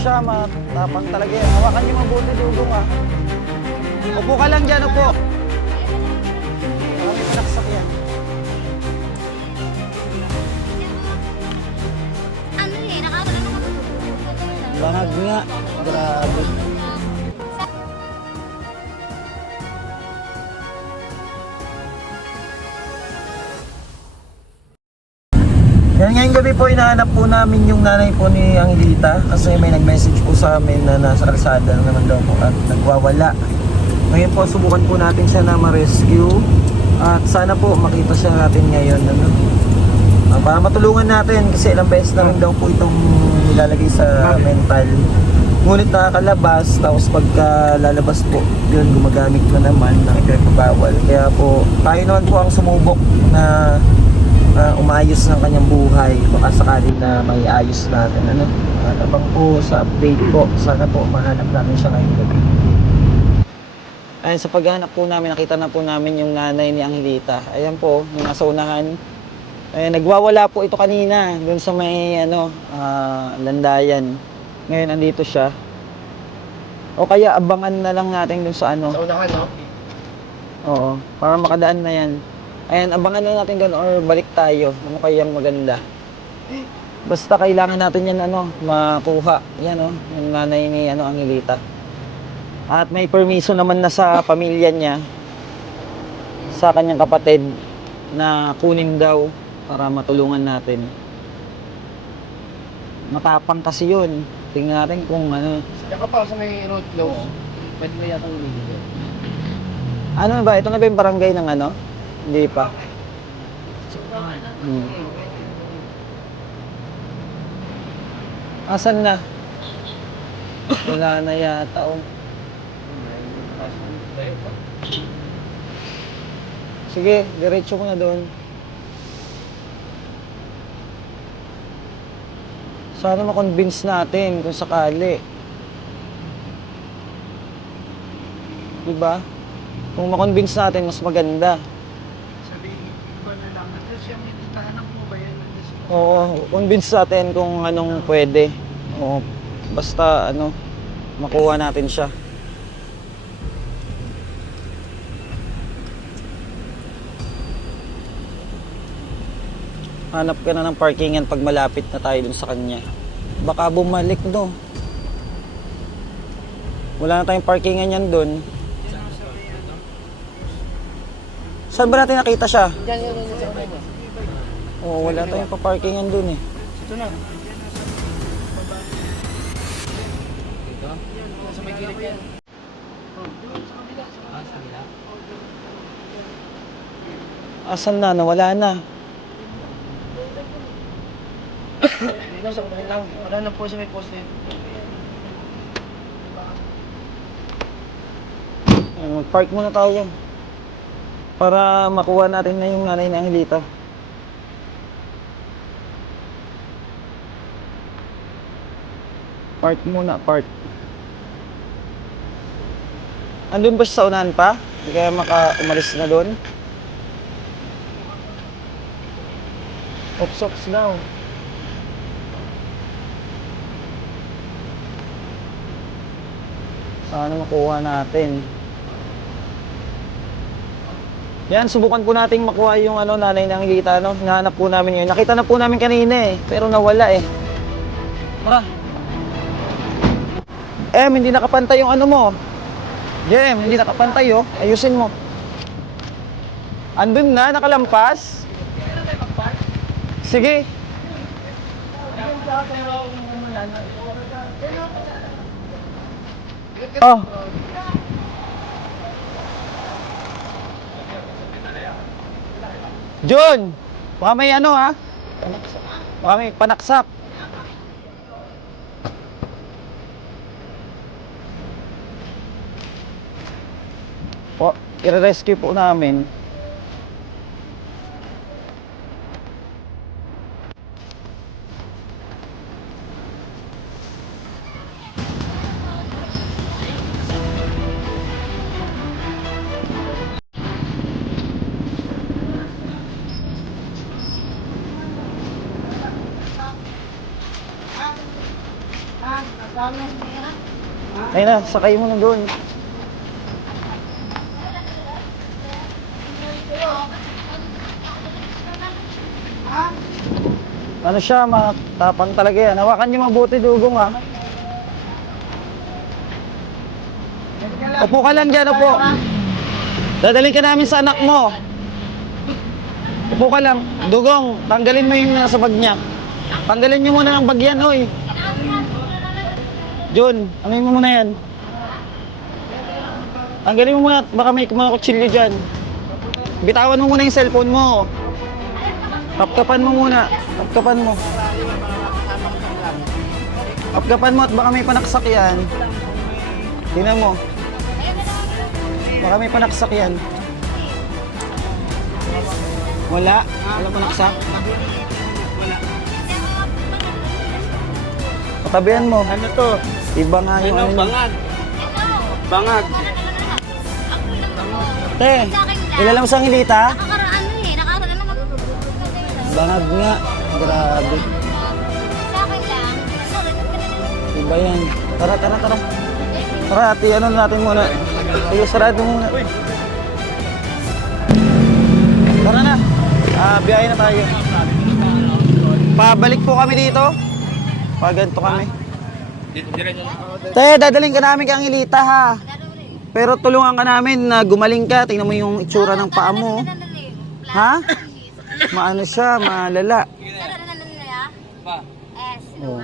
siya, matapang talaga yan. Hawakan niyo mabuti, dugong ah. Upo ka lang dyan, upo. Baka may pinaksak yan. Ano eh, nakakala mo Bangag nga. Grabe. Yan, ngayong gabi po hinahanap po namin yung nanay po ni Angelita kasi may nag-message po sa amin na nasa kalsada naman daw po at nagwawala. Ngayon po subukan po natin siya na ma-rescue at sana po makita siya natin ngayon, ano? Para matulungan natin kasi ilang beses na rin daw po itong nilalagay sa mental. Ngunit nakakalabas, tapos pagka lalabas po yun, gumagamit na naman ng ipinagbawal. Kaya po tayo naman po ang sumubok na umayos ng kanyang buhay, baka sakali na may ayos natin, ano. Abang po sa update po, sana po mahanap natin siya ngayong gabi. Ayun, sa paghahanap po namin, nakita na po namin yung nanay ni Angelita. Ayan po, yung nasa unahan. Ayun, nagwawala po ito kanina dun sa may landayan. Ngayon andito siya. O kaya abangan na lang natin dun sa ano. Sa unahan, no? Oo, para makadaan na yan. Ayan, abangan na natin doon or balik tayo. Ano kayang maganda. Basta kailangan natin yan, ano, makuha. Yan, oh, yung nanay ni Angelita. At may permiso naman na sa pamilya niya, sa kanyang kapatid, na kunin daw para matulungan natin. Matapang kasi yun. Tingnan natin kung ano. Saka pa sa may road close, pwede na yata umigil. Ano ba? Ito na ba yung barangay ng ano? Hindi pa. Asan na? Wala na yata, oh. Sige, diretso ko na doon. Sana ma-convince natin kung sakali. Diba? Kung ma-convince natin, mas maganda. Sabihin ko na lang, ito siya may tahanap mo ba yan? Oo, convince natin kung anong pwede. Oo, basta ano, makuha natin siya. Hanap ka na ng parkingan pag malapit na tayo dun sa kanya. Baka bumalik, no? Wala na tayong parkingan yan dun. Saan ba natin nakita siya? Yan sa unahan mo. Oo, wala tayong pa-parkingan dun eh. Ito na. Ito? Sa may gilid yan. Asan na? Nawala na. Dito sa unahan lang. Wala na po sa may poste. Mag-park muna tayo. Para makuha natin na yung nanay ni Angelita. Park muna, park. Andun ba siya sa unahan pa? Hindi kaya umalis na doon? Ops daw. Sana makuha natin. Yan, subukan po nating makuha yung nanay ng Angelita, no? Hinahanap po namin yun. Nakita na po namin kanina eh, pero nawala eh. Tara. Hindi nakapantay yung ano mo. Hindi nakapantay oh. Ayusin mo. Andun na, nakalampas. Sige. Oh. John, baka may ha? Baka may panaksak. Po, i-rescue po namin. Ayun na, sakay mo na doon. Ano siya, matapang talaga yan. Hawakan niyo mabuti, dugong ha. Upo ka lang dyan, upo. Dadalhin ka namin sa anak mo. Upo ka lang. Dugong, tanggalin mo yung nasa bag niya. Tanggalin niyo muna ang bag yan, oy. Jun, amoy mo muna yan. Tanggalin mo muna, baka may mga kutsilyo dyan. Bitawan mo muna yung cellphone mo. Kapkapan mo muna. Kapkapan mo. Kapkapan mo at baka may panaksak yan. Tingnan mo. Baka may panaksak yan. Wala? Wala panaksak? Patabihan mo. Ano to? Iba nga yung ano. Bangag. Bangag. Te, ilalam sa ngilita? Nakakaraan eh. Nakakaraan naman. Bangag nga. Grabe. Sa akin lang. Iba yan. Tara, tara, tara. Tara, ati, ano natin muna. Ay, sarado muna. Tara na. Biyahe na tayo. Pabalik po kami dito. Paganto kami. Te, dadaling ka namin kang Ilita ha. Pero tulungan ka namin na gumaling ka. Tingnan mo yung itsura ng paa mo. Ha? Maano siya, malala. Oh.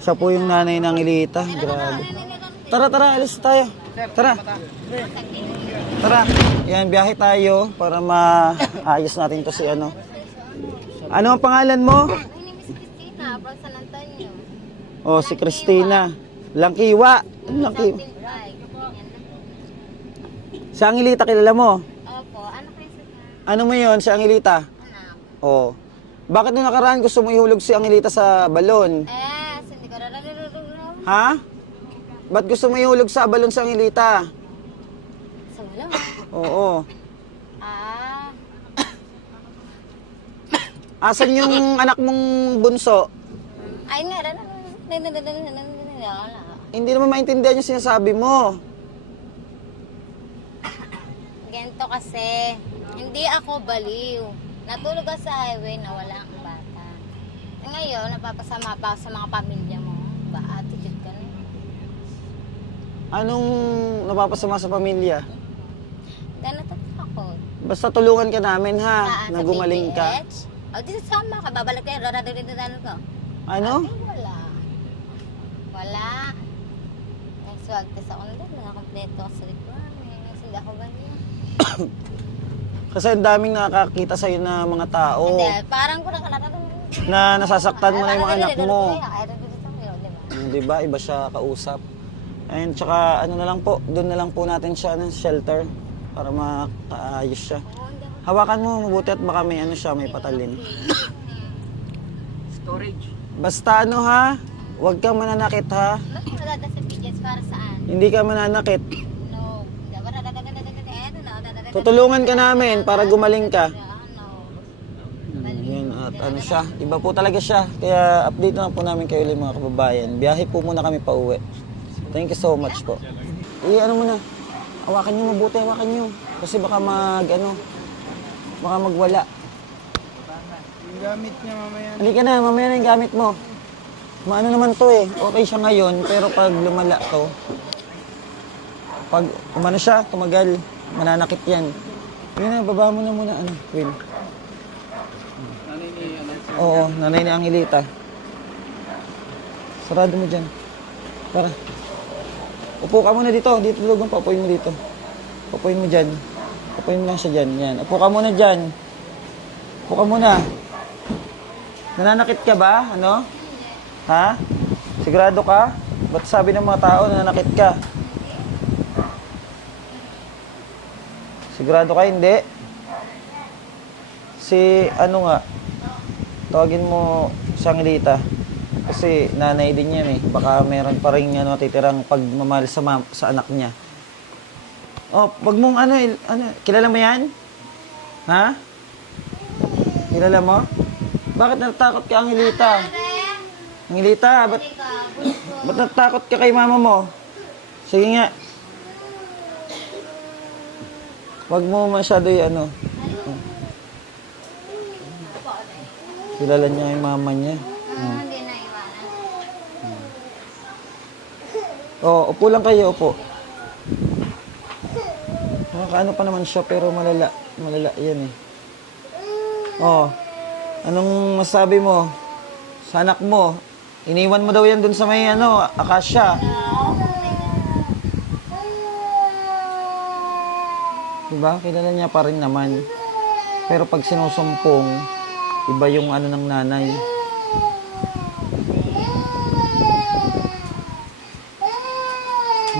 Siya po yung nanay ng Ilita. Grabe. Tara, tara, alis tayo. Tara. Tara. Yan, biyahe tayo para maayos natin to si ano. Ano ang pangalan mo? Christina, from San Antonio. Oh, si Christina. Langkiwa. Langkiwa. Si Angelita, kilala mo? Opo, ano Christina? Ano mo yun, si Angelita? Anak. Oh. Bakit nung nakaraan gusto mo ihulog si Angelita sa balon? Hindi ko rarararararaw. Ha? Ba't gusto mo ihulog sa balon sa Angelita? Sa wala. Oo. Ah, Asan yung anak mong bunso? ay nga, wala. Hindi naman maintindihan yung sinasabi mo. Ganito kasi, hindi ako baliw. Natulog ka sa highway na wala ang bata. Ngayon, napapasama pa sa mga pamilya mo. Ba, attitude ka na. Anong napapasama sa pamilya? Ganito ako. Basta tulungan ka namin ha, na gumaling ka. O, di sama ka. Babalik kayo. Rararararararo ko. Ano? Ay, wala. Wala. Nagswagtas ako na doon. Nakakompleto ako sa requirements. Hindi ako baliw. Kasi ang daming nakakita sa'yo na mga tao Hindi, parang ko nakalatan. na nasasaktan mo na yung mga anak mo. Ay, diba? Di ba? Iba siya kausap. Ayun, tsaka ano na lang po, doon na lang po natin siya ng shelter para makaayos siya. Hawakan mo mabuti at baka may ano siya, may patalin. Storage. Basta ano ha, huwag kang mananakit ha. Bakit madada sa PJs para saan? Hindi ka mananakit. No. Tutulungan ka namin para gumaling ka. No. Yan, at ano siya, iba po talaga siya. Kaya update na po namin kayo ulit mga kababayan. Biyahe po muna kami pa uwi. Thank you so much po. Ano mo na, hawakan nyo mabuti, hawakan nyo. Kasi baka baka magwala. Yung gamit niya mamaya. Halika na, mamaya na yung gamit mo. Maano naman to eh, okay siya ngayon, pero pag lumala to, pag umano siya, tumagal, mananakit yan. Yun na, baba mo na muna, Will. Nanay ni Oo, nanay ni Angelita. Sarado mo dyan. Tara. Upo ka muna dito. Dito lugang papuin mo dito. Papuin mo dyan. Papuin mo lang siya dyan. Yan. Upo ka muna dyan. Upo ka muna. Nananakit ka ba? Ano? Ha? Sigurado ka? Ba't sabi ng mga tao nananakit ka? Sigurado ka hindi? Si ano nga? Tawagin mo si Angelita. Kasi nanay din yan eh. Baka meron pa rin titirang pagmamahal sa anak niya. Oh, wag mong kilala mo yan? Ha? Kilala mo? Bakit natakot ka, Angelita? Angelita, ba't, Halika, bunso. ba't natakot ka kay mama mo? Sige nga. Huwag mo masyado yung ano. Kilala niya yung mama niya. Hindi na iwanan. Oo, upo lang kayo, upo. Nakakaano pa naman siya pero malala. Malala yan eh. Oo. Anong masabi mo sa anak mo? Iniwan mo daw yan dun sa may ano, akasya. Diba? Kilala niya pa rin naman. Pero pag sinusumpong, iba yung ano ng nanay.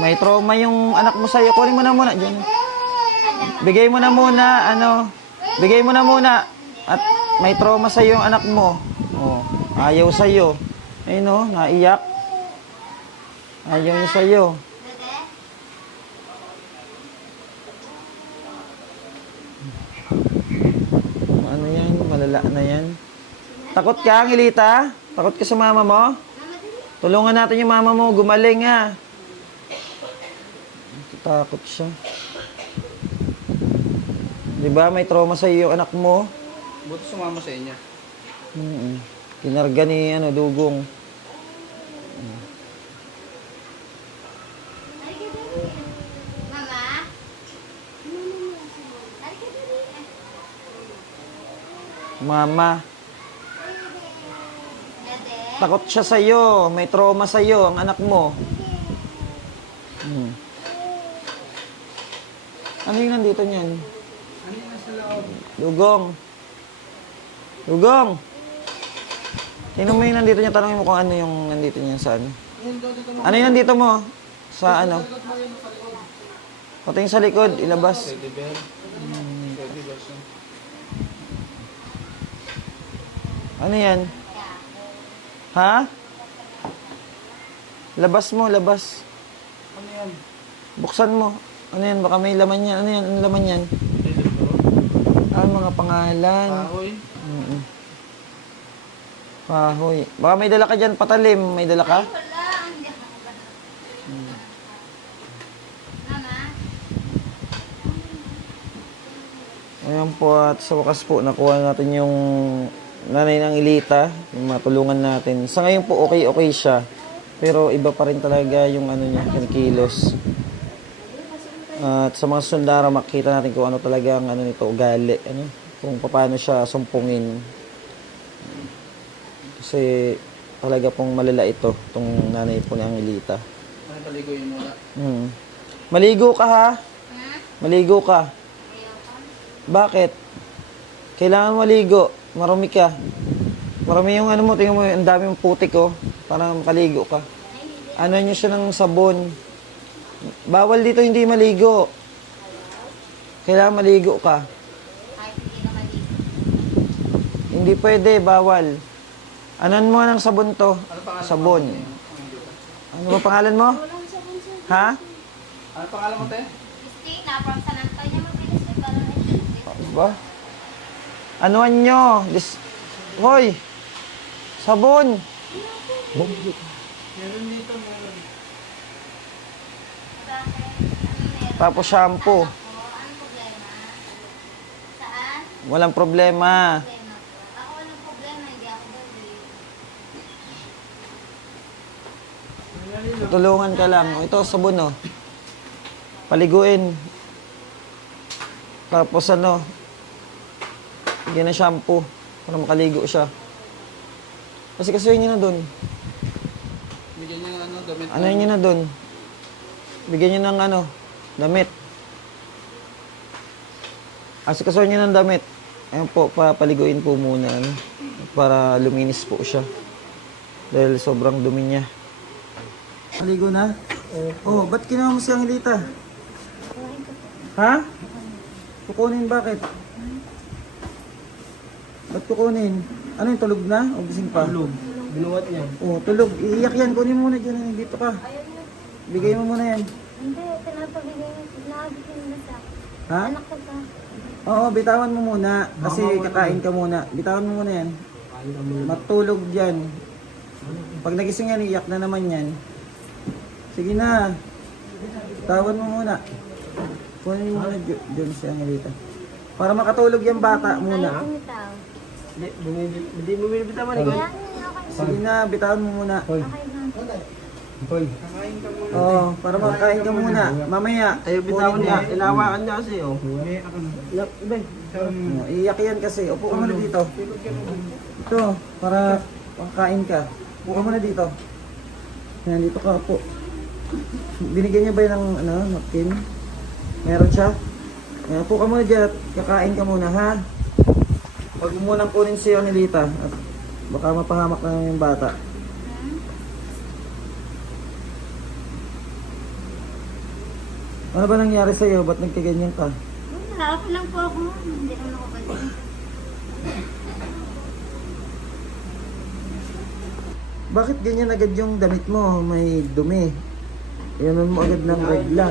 May trauma yung anak mo sa'yo. Kunin mo na muna dyan. Bigay mo na muna, ano. Bigay mo na muna. At may trauma sa'yo yung anak mo. Oh, ayaw sa'yo. Ayun o, naiyak. Ayaw niya sa'yo. Ano yan? Malala na yan. Takot ka, Angelita? Takot ka sa mama mo? Tulungan natin yung mama mo. Gumaling ha. Takot siya. Diba? May trauma sa iyo yung anak mo. Buto sumama sa inyo. Kinarga ni ano, dugong. Mama? Mama, Dede? takot siya sa iyo. May trauma sa iyo ang anak mo. Ano yung nandito niyan? Ano yung nasa loob? Dugong. Dugong. Sino mo yung nandito niya? Tanongin mo kung ano yung nandito niya sa ano. Ano yung nandito mo? Sa ano? Pating sa likod, ilabas. Teddy bear. Teddy bear siya. Ano yan? Ha? Labas mo, labas. Ano yan? Buksan mo. Ano yan? Baka may laman yan. Ano yan? Ano laman yan? Teddy bear. Ah, mga pangalan. Kahoy. Kahoy. Baka may dala ka dyan, patalim. May dala ka? Wala, hindi ako ganun. Mama? Ayan po, at sa wakas po, nakuha natin yung nanay ng Ilita, yung matulungan natin. Sa ngayon po, okay siya. Pero iba pa rin talaga yung ano niya, yung kilos. At sa mga sundara, makita natin kung ano talaga ang ano nito, ugali. Ano? Kung paano siya sumpungin. Kasi talaga pong malala ito, itong nanay po ni Angelita. Ano paligo yun muna? Maligo ka ha? Maligo ka. Bakit? Kailangan maligo. Marumi ka. Marumi yung ano mo, tingnan mo, ang dami mong putik oh. Para makaligo ka. Ano nyo siya ng sabon. Bawal dito hindi maligo. Kailangan maligo ka. Kahit hindi na maligo. Hindi pwede, bawal. Anon mo ng sabon to? Ano pangalan Sabon. mo? Ano ba pangalan mo? Ha? Ano pangalan mo, te? Stay na from San Antonio. Mabilis yung parang ito. Ano ba? Anuan nyo? Hoy! Sabon! Meron dito, meron. Tapos shampoo. Anong problema? Saan? Walang problema. Problema po. Ako walang problema, hindi ako gabi. Tulungan ka lang. Ito, sabon oh. Paliguin. Tapos ano, bigyan ng shampoo para makaligo siya. Kasi yun na dun. Bigyan niya ng ano, damit. Ano yun na dun? Bigyan nyo ng ano, damit. Kasi nyo ng damit. Ayun po, papaliguin po muna. Ano, para luminis po siya. Dahil sobrang dumi niya. Maligo na? Oh, ba't kinuha mo si Angelita? Ha? Kukunin bakit? Ba't kukunin? Ano yung tulog na? O gising pa? Tulog. Binuwat niya. Oh, tulog. Iiyak yan. Kunin mo muna dyan. Dito ka. Bigay mo muna yan. Hindi, pinapabigay nabigyan na sa Ha? anak ko pa. Oo, bitawan mo muna. Kasi kakain ka muna. Bitawan mo muna yan. Matulog dyan. Pag nagising yan, iyak na naman yan. Sige na. Tawan mo muna. Kunin mo muna dyan si Angelita. Para makatulog yung bata Ayaw muna. bumitaw. Hindi mo binibitawan eh. Kaya okay. Sige na, bitawan mo muna. Okay lang. Oo, para makain ka muna. Mamaya, ayaw bitawan niya. Ilawakan niya kasi, oh. Iyak, iba. Iyak yan kasi. Upo ka muna dito. Ito, para makakain ka. Upo ka muna dito. Yan, dito ka, upo. Binigyan niya ba yun ng napkin? Meron siya? Yan, upo ka muna dyan at kakain ka muna, ha? Huwag mo munang kunin siya ni Lita. At baka mapahamak na yung bata. Ano ba nangyari sa'yo? Ba't nagkaganyan ka? Wala, okay lang po ako. Hindi naman ako ganyan. Bakit ganyan agad yung damit mo? May dumi. Iyanon mo agad ng regla.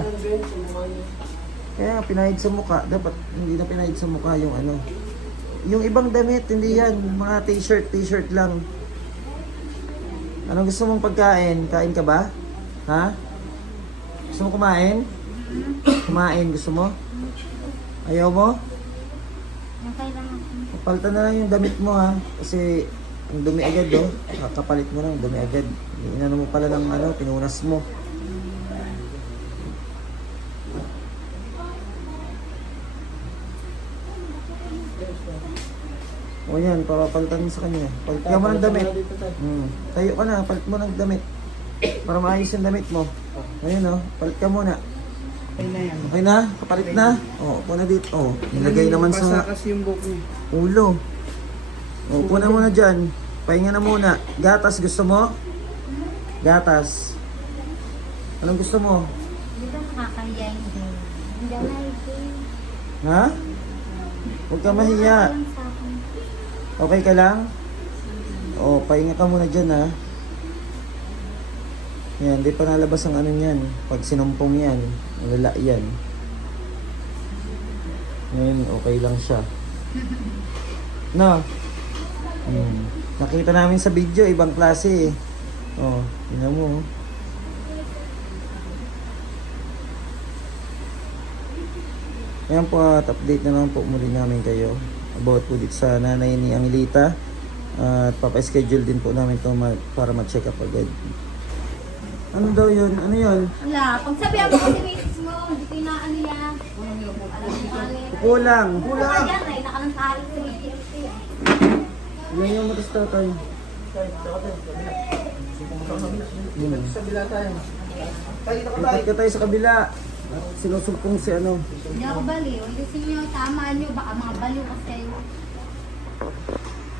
Kaya pinahid sa mukha. Dapat hindi na pinahid sa mukha yung ano. Yung ibang damit, hindi yan. Mga t-shirt lang. Anong gusto mong pagkain? Kain ka ba? Ha? Gusto mo kumain? Kumain, gusto mo? Ayaw mo? Okay lang ako. Palitan na lang yung damit mo ha. Kasi ang dumi agad oh. Kakapalit mo lang, dumi agad. Inano mo pala ng pinunas mo. O yan, papalitan mo sa kanya. Palit ka mo ng damit. Tayo ka na, palit mo ng damit. Para maayos yung damit mo. Ayun oh, palit ka muna. Okay na? Kapalit na? O, upo na dito. O, nilagay naman sa kasi yung buhok niya. ulo. O, upo na muna dyan. Pahinga na muna. Gatas, gusto mo? Gatas. Anong gusto mo? Hindi ba nakakahiya hindi? Hindi ako nahihiya. Ha? Huwag ka mahiya. Okay lang sa akin. Okay ka lang? O, pahinga ka muna dyan ha. Yan, di pa nalabas ang ano niyan. Pag sinumpong yan, wala yan. Ngayon, okay lang siya. No? Nakita namin sa video, ibang klase eh. Oh, tingnan mo. Ayan po at update na naman po muli namin kayo about po dito sa nanay ni Angelita. At papa-schedule din po namin ito para ma-check up agad. Ano daw yun? Ano yun? Wala, pag sabihan mo kasi misis mo, hindi ko inaano yan. Alam mo ano yan. Upo lang. Wala yan, ay nakalantari sa misis. Ilan yung matas tatay? Sa bila tayo. Lipat ka tayo sa kabila. At sinusulpong si ano. Hindi ako baliw. Ayusin nyo, tamaan nyo, baka mga baliw kasi.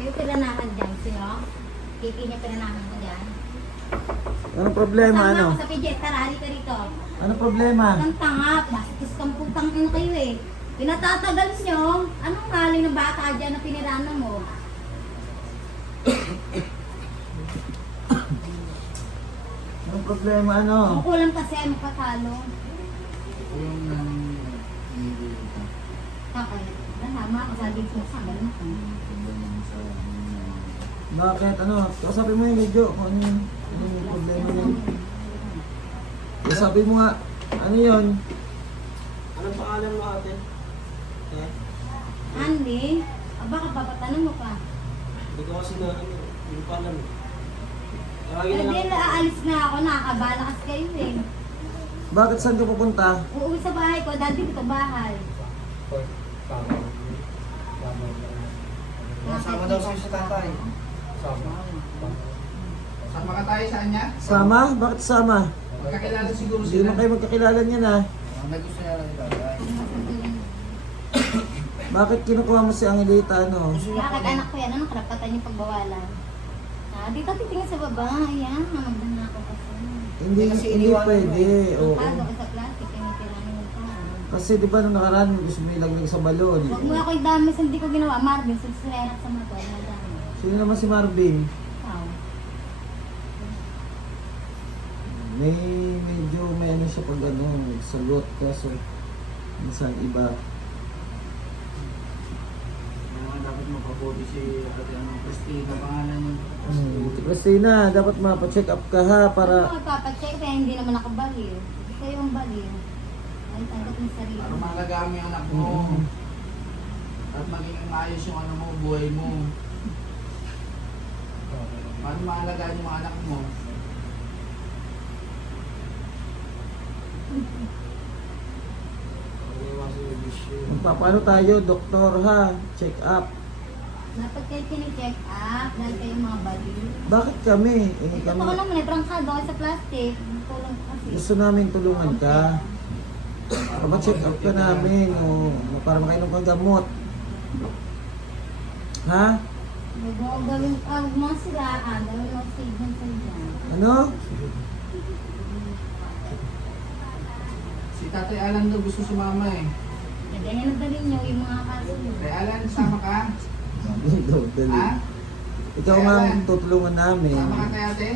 Yung pinanahan dyan, sino? Kiki niya pinanahan mo dyan. Anong problema? Tama Ano? ako sa pijet, tara, halika rito. Anong problema? Ang tanga, bastos kang putang ina kayo eh. Pinatatagal nyo, anong galing ng bata dyan na pinirana mo? Anong problema? Ano? Ang kulang kasi ano patalo. Okay, tama ako sa dito sa ganun. Bakit? Ano? Kausapin mo yung medyo kung ano yung problema niya. Kausapin mo nga. Ano yun? Anong pangalan mo ate? Andy, baka papatanong mo pa. Hindi ko kasi na ano. Hindi ko alam. Hindi, aalis na ako, nakakabala kasi kayo eh. Bakit saan ka pupunta? Uuwi sa bahay ko, dati dito bahay. Sama daw siya sa tatay. Sama. Sama ka tayo sa kanya? Sama? Bakit sama? Magkakilala siguro Hindi sila. naman kayo magkakilala niyan ha. May gusto niya lang tatay. Bakit kinukuha mo si Angelita ano? Bakit anak ko yan, anong karapatan yung pagbawalan? Dito titingin sa baba, ayan, magdana ako kasi. Hindi pwede. Oo. Pagod ako sa plastic, tinitirahin mo pa. Kasi di ba nung nakaraan gusto mo ilaglag sa balon? Huwag mo ako i-dami sa hindi ko ginawa. Marvin, sisirenak sa mga na dami. Sino naman si Marvin? Wow. Medyo may ano siya pag ano, sagot kaso minsan iba. Dapat mapabuti si Ate Christina, pangalan niya. Christina, dapat mapacheck up ka ha para... Ano magpapacheck kaya hindi naman nakabaliw. Ikaw yung baliw. Ay, tanggap ng sarili. Para malagaan mo yung anak mo. At maging maayos yung ano mo, buhay mo. Paano maalagaan yung mga anak mo? Paano tayo, doktor ha? Check up. Dapat kayo tinicheck up dahil kayong mga baliw. Bakit kami? Ito Kami ko naman, prangkado kayo sa plastic. Tulong kasi. gusto namin tulungan ka. Papacheck up ka namin o para makainom kang gamot. Ha? Huwag mo gawin, huwag mo siraan. Gawin mo signal sa dyan. Ano? Si Tatay Alan daw gusto sumama eh. Ganyan na dalhin nyo yung mga kaso nyo. Tatay Alan, sama ka? Ikaw, dali. Ha? Ikaw nga ang tutulungan namin. Sama ka kay ate?